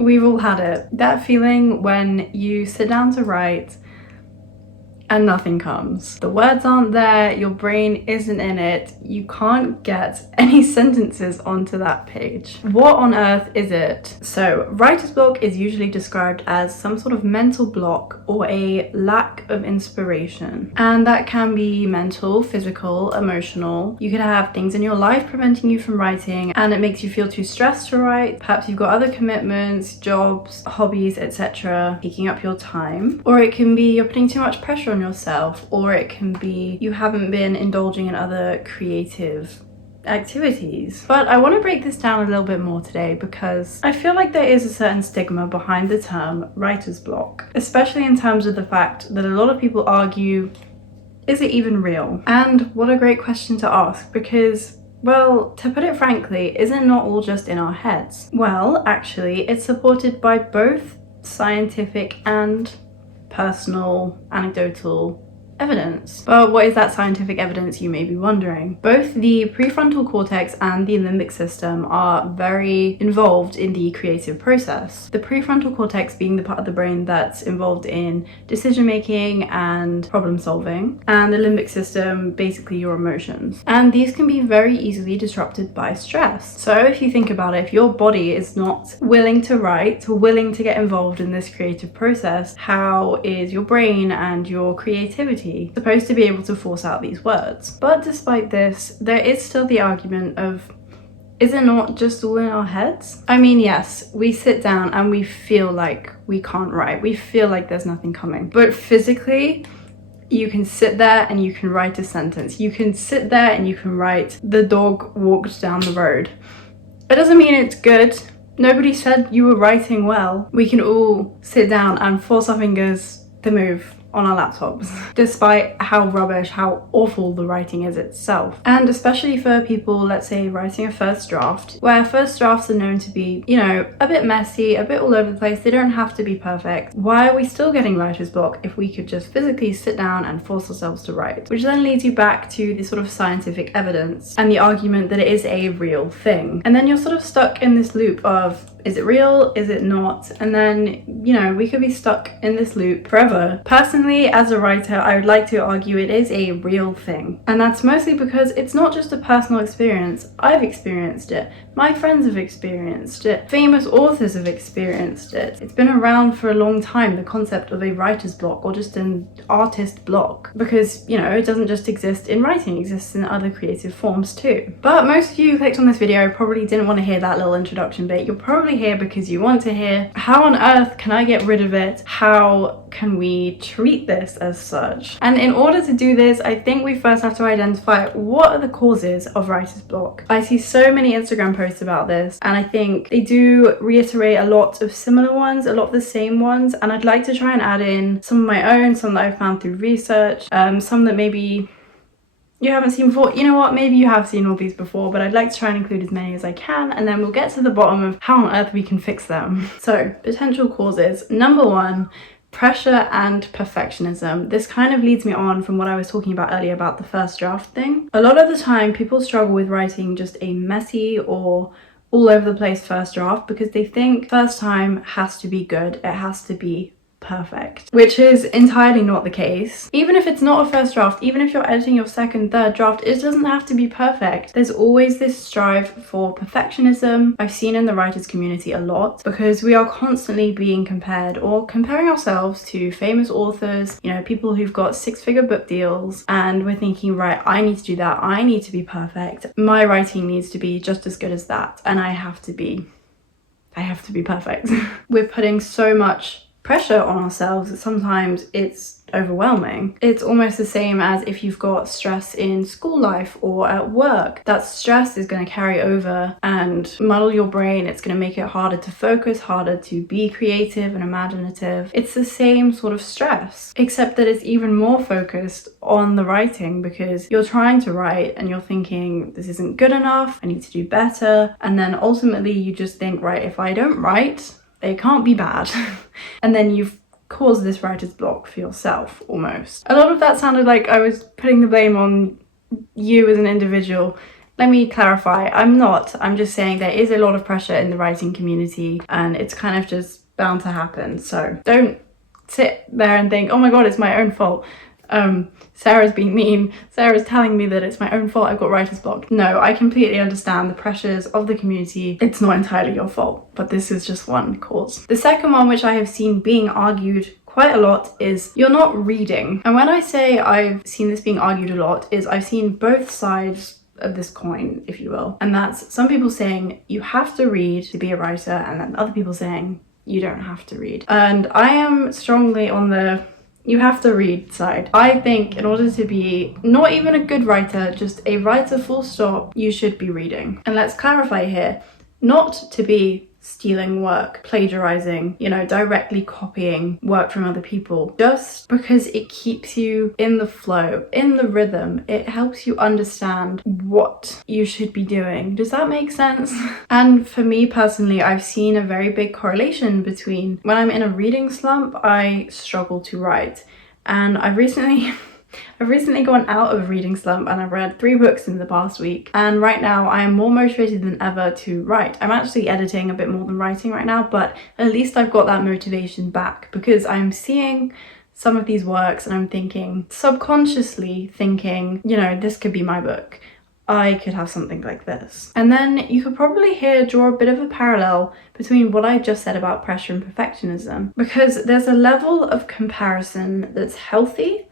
We've all had it. That feeling when you sit down to write and nothing comes. The words aren't there, your brain isn't in it, you can't get any sentences onto that page. What on earth is it? So, writer's block is usually described as some sort of mental block or a lack of inspiration. And that can be mental, physical, emotional. You could have things in your life preventing you from writing and it makes you feel too stressed to write. Perhaps you've got other commitments, jobs, hobbies, etc. taking up your time. Or it can be you're putting too much pressure on yourself, or it can be you haven't been indulging in other creative activities. But I want to break this down a little bit more today because I feel like there is a certain stigma behind the term writer's block, especially in terms of the fact that a lot of people argue, is it even real? And what a great question to ask, because well, to put it frankly, is it not all just in our heads? Well, actually, it's supported by both scientific and personal, anecdotal evidence. But what is that scientific evidence, you may be wondering? Both the prefrontal cortex and the limbic system are very involved in the creative process. The prefrontal cortex being the part of the brain that's involved in decision making and problem solving, and the limbic system basically your emotions. And these can be very easily disrupted by stress. So if you think about it, if your body is not willing to write, willing to get involved in this creative process, how is your brain and your creativity supposed to be able to force out these words? But despite this, there is still the argument of, is it not just all in our heads? I mean, yes, we sit down and we feel like we can't write. We feel like there's nothing coming. But physically, you can sit there and you can write a sentence. You can sit there and you can write, the dog walked down the road. It doesn't mean it's good. Nobody said you were writing well. We can all sit down and force our fingers to move on our laptops, despite how rubbish, how awful the writing is itself. And especially for people, let's say, writing a first draft, where first drafts are known to be, you know, a bit messy, a bit all over the place. They don't have to be perfect. Why are we still getting writer's block if we could just physically sit down and force ourselves to write? Which then leads you back to the sort of scientific evidence and the argument that it is a real thing. And then you're sort of stuck in this loop of, is it real? Is it not? And then, you know, we could be stuck in this loop forever. Personally, as a writer, I would like to argue it is a real thing. And that's mostly because it's not just a personal experience. I've experienced it. My friends have experienced it. Famous authors have experienced it. It's been around for a long time, the concept of a writer's block or just an artist block. Because, you know, it doesn't just exist in writing, it exists in other creative forms too. But most of you who clicked on this video probably didn't want to hear that little introduction bit. You're probably here because you want to hear, how on earth can I get rid of it? How can we treat this as such? And in order to do this, I think we first have to identify what are the causes of writer's block. I see so many Instagram posts about this, and I think they do reiterate a lot of similar ones, a lot of the same ones, and I'd like to try and add in some of my own, some that I found through research, some that maybe you haven't seen before. You know what, maybe you have seen all these before, but I'd like to try and include as many as I can, and then we'll get to the bottom of how on earth we can fix them. So, potential causes. Number one, pressure and perfectionism. This kind of leads me on from what I was talking about earlier about the first draft thing. A lot of the time, people struggle with writing just a messy or all over the place first draft because they think first time has to be good, it has to be perfect, which is entirely not the case. Even if it's not a first draft, even if you're editing your second, third draft, it doesn't have to be perfect. There's always this strive for perfectionism. I've seen in the writers community a lot because we are constantly being compared or comparing ourselves to famous authors, you know, people who've got six-figure book deals, and we're thinking, right, I need to do that, I need to be perfect, my writing needs to be just as good as that, and I have to be perfect. We're putting so much pressure on ourselves that sometimes it's overwhelming. It's almost the same as if you've got stress in school life or at work. That stress is going to carry over and muddle your brain. It's going to make it harder to focus, harder to be creative and imaginative. It's the same sort of stress, except that it's even more focused on the writing because you're trying to write and you're thinking, this isn't good enough, I need to do better. And then ultimately you just think, right, if I don't write, it can't be bad. And then you've caused this writer's block for yourself, almost. A lot of that sounded like I was putting the blame on you as an individual. Let me clarify, I'm not. I'm just saying there is a lot of pressure in the writing community and it's kind of just bound to happen. So don't sit there and think, oh my god, it's my own fault. Sarah's being mean. Sarah's telling me that it's my own fault I've got writer's block. No, I completely understand the pressures of the community. It's not entirely your fault, but this is just one cause. The second one, which I have seen being argued quite a lot, is you're not reading. And when I say I've seen this being argued a lot, is I've seen both sides of this coin, if you will. And that's some people saying you have to read to be a writer, and then other people saying you don't have to read. And I am strongly on the you have to read side. I think in order to be not even a good writer, just a writer full stop, you should be reading. And let's clarify here, not to be stealing work, plagiarizing, you know, directly copying work from other people, just because it keeps you in the flow, in the rhythm. It helps you understand what you should be doing. Does that make sense? And for me personally, I've seen a very big correlation between when I'm in a reading slump, I struggle to write. And I've recently gone out of a reading slump and I've read 3 books in the past week, and right now I am more motivated than ever to write. I'm actually editing a bit more than writing right now, but at least I've got that motivation back because I'm seeing some of these works and I'm thinking, subconsciously thinking, you know, this could be my book. I could have something like this. And then you could probably here draw a bit of a parallel between what I just said about pressure and perfectionism, because there's a level of comparison that's healthy.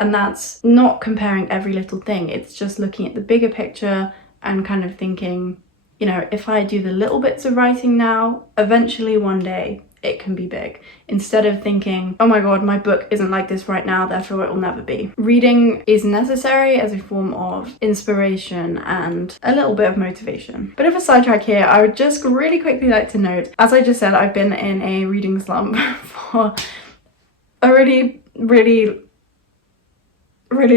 And that's not comparing every little thing. It's just looking at the bigger picture and kind of thinking, you know, if I do the little bits of writing now, eventually one day it can be big. Instead of thinking, oh my god, my book isn't like this right now, therefore it will never be. Reading is necessary as a form of inspiration and a little bit of motivation. Bit of a sidetrack here, I would just really quickly like to note, as I just said, I've been in a reading slump for a really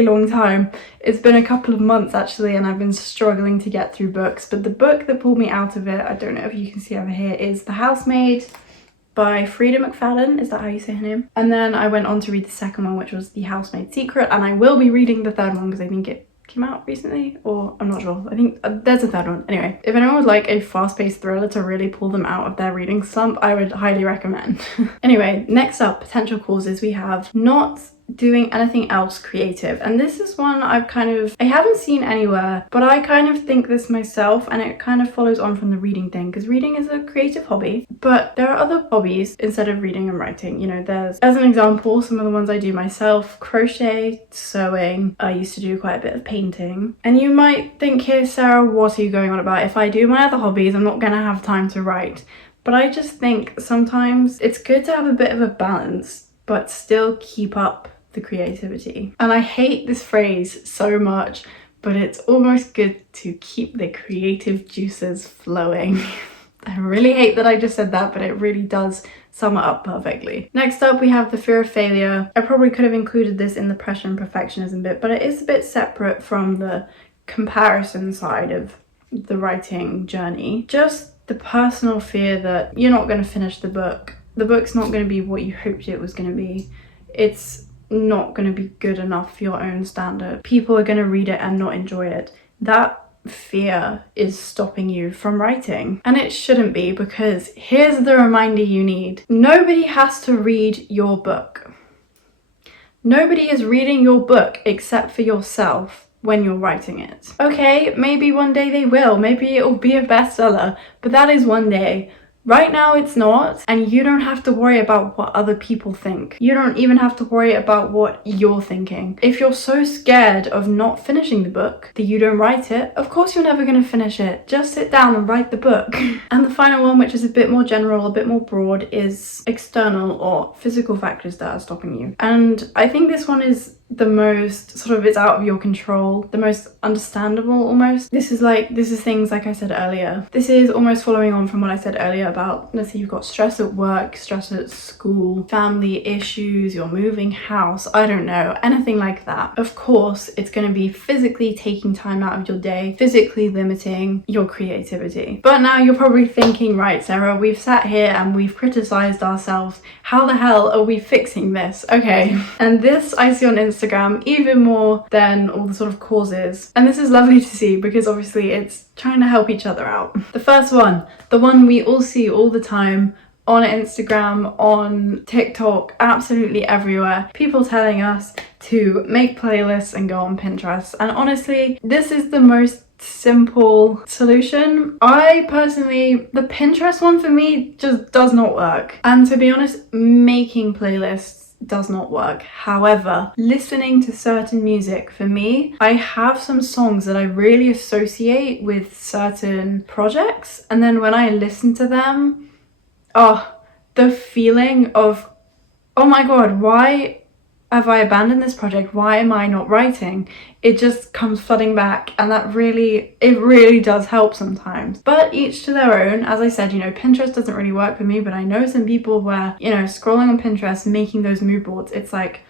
long time. It's been a couple of months actually, and I've been struggling to get through books, but the book that pulled me out of it, I don't know if you can see over here, is The Housemaid by Frida McFadden. Is that how you say her name? And then I went on to read the second one, which was The Housemaid's Secret, and I will be reading the third one because I think it came out recently, or I'm not sure. I think there's a third one. Anyway, if anyone would like a fast-paced thriller to really pull them out of their reading slump, I would highly recommend. Anyway, next up, potential causes, we have not doing anything else creative. And this is one I haven't seen anywhere, but I kind of think this myself, and it kind of follows on from the reading thing, because reading is a creative hobby, but there are other hobbies instead of reading and writing. You know, there's, as an example, some of the ones I do myself: crochet, sewing. I used to do quite a bit of painting. And you might think here, Sarah, what are you going on about? If I do my other hobbies, I'm not gonna have time to write. But I just think sometimes it's good to have a bit of a balance, but still keep up the creativity. And I hate this phrase so much, but it's almost good to keep the creative juices flowing. I really hate that I just said that, but it really does sum it up perfectly. Next up, we have the fear of failure. I probably could have included this in the pressure and perfectionism bit, but it is a bit separate from the comparison side of the writing journey. Just the personal fear that you're not going to finish the book. The book's not going to be what you hoped it was going to be. It's not going to be good enough for your own standard. People are going to read it and not enjoy it. That fear is stopping you from writing. And it shouldn't be, because here's the reminder you need. Nobody has to read your book. Nobody is reading your book except for yourself when you're writing it. Okay, maybe one day they will. Maybe it'll be a bestseller, but that is one day. Right now it's not, and you don't have to worry about what other people think. You don't even have to worry about what you're thinking. If you're so scared of not finishing the book that you don't write it, of course you're never going to finish it. Just sit down and write the book. And the final one, which is a bit more general, a bit more broad, is external or physical factors that are stopping you. And I think this one is the most sort of, it's out of your control, the most understandable almost. This is things like I said earlier. This is almost following on from what I said earlier about, let's say you've got stress at work, stress at school, family issues, you're moving house, I don't know, anything like that. Of course, it's going to be physically taking time out of your day, physically limiting your creativity. But now you're probably thinking, right, Sarah, we've sat here and we've criticized ourselves. How the hell are we fixing this? Okay. And this I see on Instagram Instagram, even more than all the sort of causes. And this is lovely to see because obviously it's trying to help each other out. The first one, the one we all see all the time on Instagram, on TikTok, absolutely everywhere. People telling us to make playlists and go on Pinterest. And honestly, this is the most simple solution. I personally, the Pinterest one for me just does not work. And to be honest, making playlists does not work. However, listening to certain music, for me, I have some songs that I really associate with certain projects, and then when I listen to them, oh, the feeling of, oh my god, why have I abandoned this project? Why am I not writing? It just comes flooding back, and it really does help sometimes. But each to their own. As I said, Pinterest doesn't really work for me, but I know some people where, scrolling on Pinterest, making those mood boards, it's like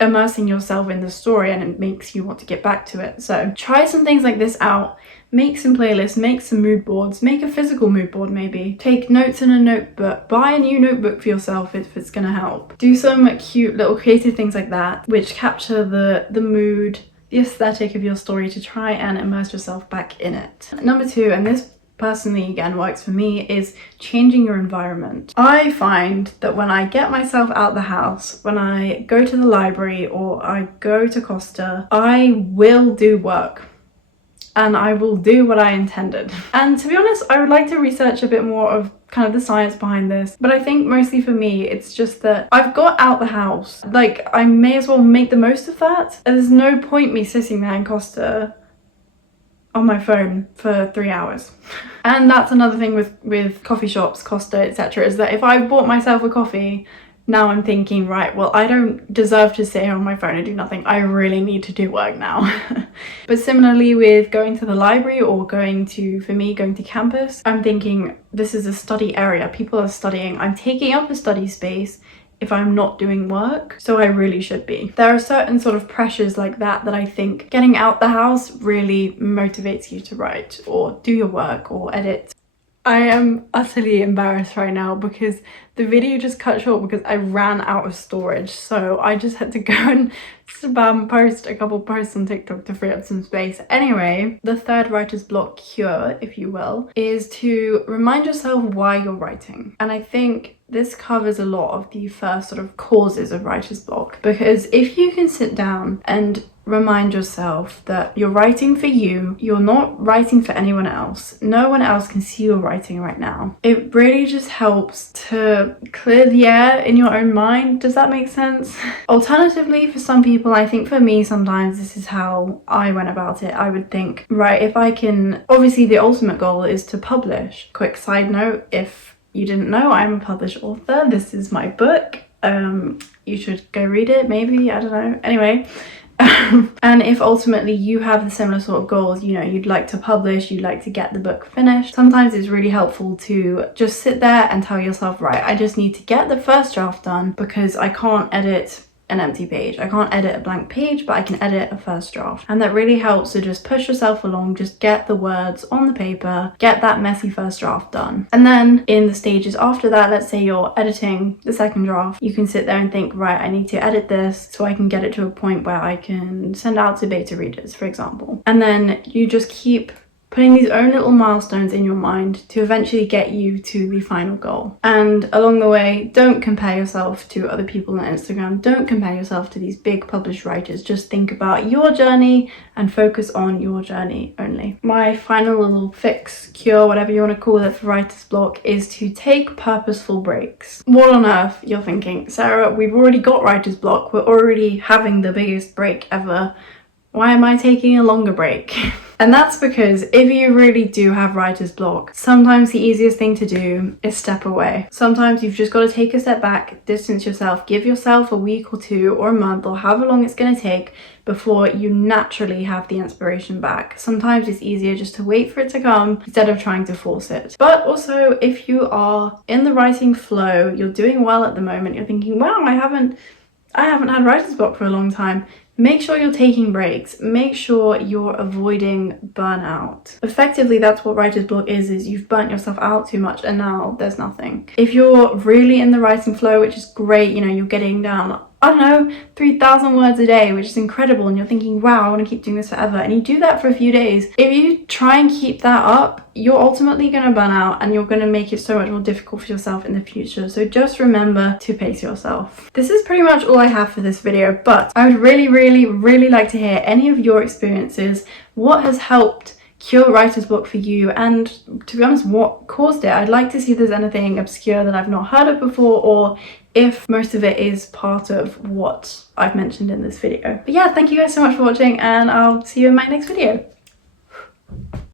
immersing yourself in the story and it makes you want to get back to it. So try some things like this out. Make some playlists, make some mood boards, make a physical mood board maybe. Take notes in a notebook, buy a new notebook for yourself if it's gonna help. Do some cute little creative things like that, which capture the mood, the aesthetic of your story to try and immerse yourself back in it. Number 2, and this personally again works for me, is changing your environment. I find that when I get myself out the house, when I go to the library or I go to Costa, I will do work. And I will do what I intended. And to be honest, I would like to research a bit more of kind of the science behind this, but I think mostly for me it's just that I've got out the house, like I may as well make the most of that. And there's no point me sitting there in Costa on my phone for 3 hours. And that's another thing with coffee shops, Costa, etc., is that if I bought myself a coffee, now I'm thinking, right, well, I don't deserve to sit here on my phone and do nothing. I really need to do work now. But similarly with going to the library or going to campus, I'm thinking this is a study area. People are studying. I'm taking up a study space if I'm not doing work, so I really should be. There are certain sort of pressures like that I think getting out the house really motivates you to write or do your work or edit. I am utterly embarrassed right now because the video just cut short because I ran out of storage, so I just had to go and spam post a couple posts on TikTok to free up some space. Anyway, the third writer's block cure, if you will, is to remind yourself why you're writing. And I think this covers a lot of the first sort of causes of writer's block, because if you can sit down and remind yourself that you're writing for you, you're not writing for anyone else, no one else can see you're writing right now, it really just helps to clear the air in your own mind. Does that make sense? Alternatively, for some people, I think for me sometimes this is how I went about it. I would think, right, if I can, obviously the ultimate goal is to publish. Quick side note, if you didn't know, I'm a published author. This is my book. You should go read it, maybe, I don't know. Anyway, and if ultimately you have the similar sort of goals, you'd like to publish, you'd like to get the book finished, sometimes it's really helpful to just sit there and tell yourself, right, I just need to get the first draft done because I can't edit an empty page. I can't edit a blank page, but I can edit a first draft. And that really helps to just push yourself along, just get the words on the paper, get that messy first draft done. And then in the stages after that, let's say you're editing the second draft, you can sit there and think, right, I need to edit this so I can get it to a point where I can send out to beta readers, for example. And then you just keep putting these own little milestones in your mind to eventually get you to the final goal. And along the way, don't compare yourself to other people on Instagram. Don't compare yourself to these big published writers. Just think about your journey and focus on your journey only. My final little fix, cure, whatever you want to call it for writer's block, is to take purposeful breaks. What on earth, you're thinking, Sarah, we've already got writer's block. We're already having the biggest break ever. Why am I taking a longer break? And that's because if you really do have writer's block, sometimes the easiest thing to do is step away. Sometimes you've just got to take a step back, distance yourself, give yourself a week or 2 or a month or however long it's going to take before you naturally have the inspiration back. Sometimes it's easier just to wait for it to come instead of trying to force it. But also, if you are in the writing flow, you're doing well at the moment, you're thinking, wow, I haven't had writer's block for a long time. Make sure you're taking breaks. Make sure you're avoiding burnout. Effectively, that's what writer's block is you've burnt yourself out too much and now there's nothing. If you're really in the writing flow, which is great, you're getting down I don't know, 3,000 words a day, which is incredible, and you're thinking, wow, I want to keep doing this forever, and you do that for a few days, if you try and keep that up, you're ultimately going to burn out and you're going to make it so much more difficult for yourself in the future. So just remember to pace yourself. This is pretty much all I have for this video, but I would really like to hear any of your experiences. What has helped cure writer's block for you, and to be honest, what caused it? I'd like to see if there's anything obscure that I've not heard of before, or if most of it is part of what I've mentioned in this video. But yeah, thank you guys so much for watching, and I'll see you in my next video.